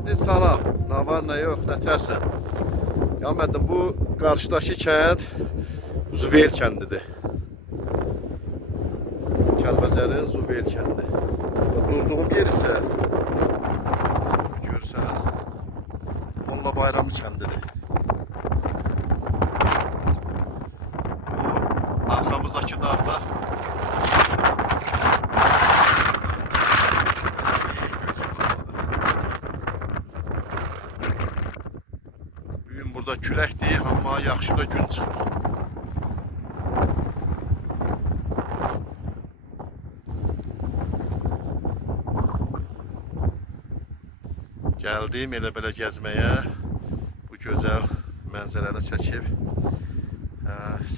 Hadi salam. Ne var ne yok ne tersen. Ya Məhəmməd, bu karşıdaki kənd Zuveyl kəndidir. Kəlbəcərin Zuveyl kəndi. Durduğum yer isə görürsən Molla Bayramı kəndidir. Bu arxamızdakı dağda burada küləkdir, amma yaxşı da gün çıxır. Gəldim elə belə gəzməyə, bu gözəl mənzərəni çəkib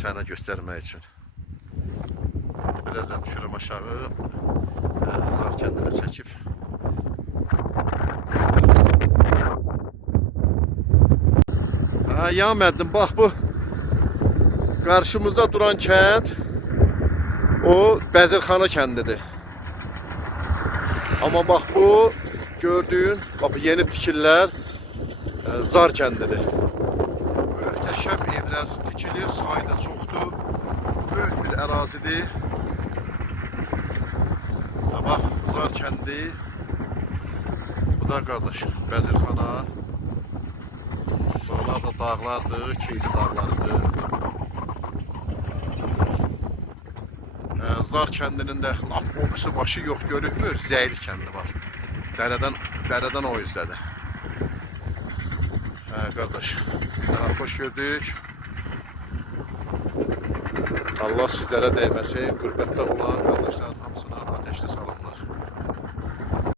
sənə göstərmək üçün. Birazdan düşürəm aşağı, Zar kəndinə çəkib. Ya Məhəmməd, bax bu qarşımızda duran kənd o Bəzirxana kəndidir. Amma bax bu gördüyün bax yeni tikililər Zar kəndidir. Möhtəşəm evlər tikilir, sayı da çoxdur. Böyük bir ərazidir. Bax Zar kəndi. Bu da qardaş Bəzirxana. Buralar da dağlardır, Keyti dağlarıdır. Zar kəndinin də lap obisi başı yox görünmür, Zəyli kəndi var. Dərədən o yüzdədir. Qardaş, bir daha xoş gördük. Allah sizlərə dəyməsin, qürbətdə olan qardaşların hamısına ateşli salamlar.